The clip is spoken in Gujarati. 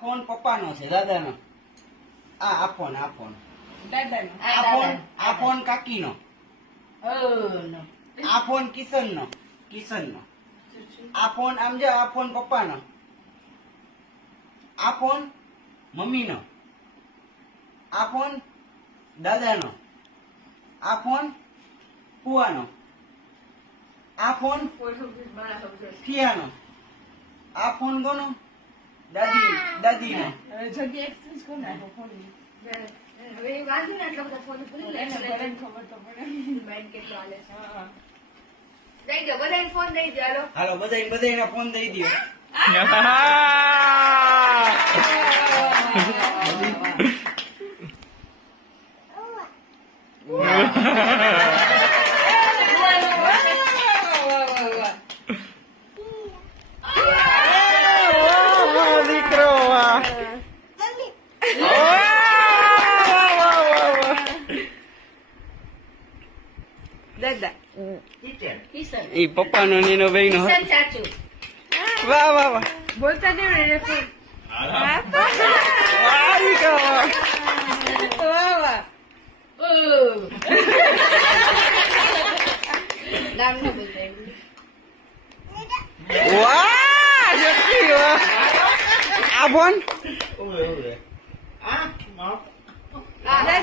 ફોન પપ્પાનો છે દાદાનો. આ ફોન દાદાનો. આ ફોન કાકીનો. આ ફોન કિશનનો. આ ફોન આમ જો આ ફોન પપ્પાનો. આ ફોન મમ્મીનો. આ ફોન દાદાનો. આ ફોન ફુવાનો. આ ફોન ફિયાનો. આ ફોન કોનો? દાદીનો. જગ્યા એક્સચેન્જ કરી નાખો ફોન. હવે વાંધો ને આટલો બધો ફોન ભૂલી લે ખબર તો પડે. માઇન્ડ કેટલો હાલે છે. દઈ દો બધાને ફોન દઈ દો. હાલો હાલો બધાને ફોન દઈ દો. દીકરો દાદા કિશન ઈ પપ્પાનો ને એનો ભાઈનો. કિશન ચાચુ વાહ વાહ વાહ બોલતા નહીં ફોન. વાહ દીકરો વાહ. વાહ નામ ન બોલતા વાહ જતી વાહ. આ ફોન દાદા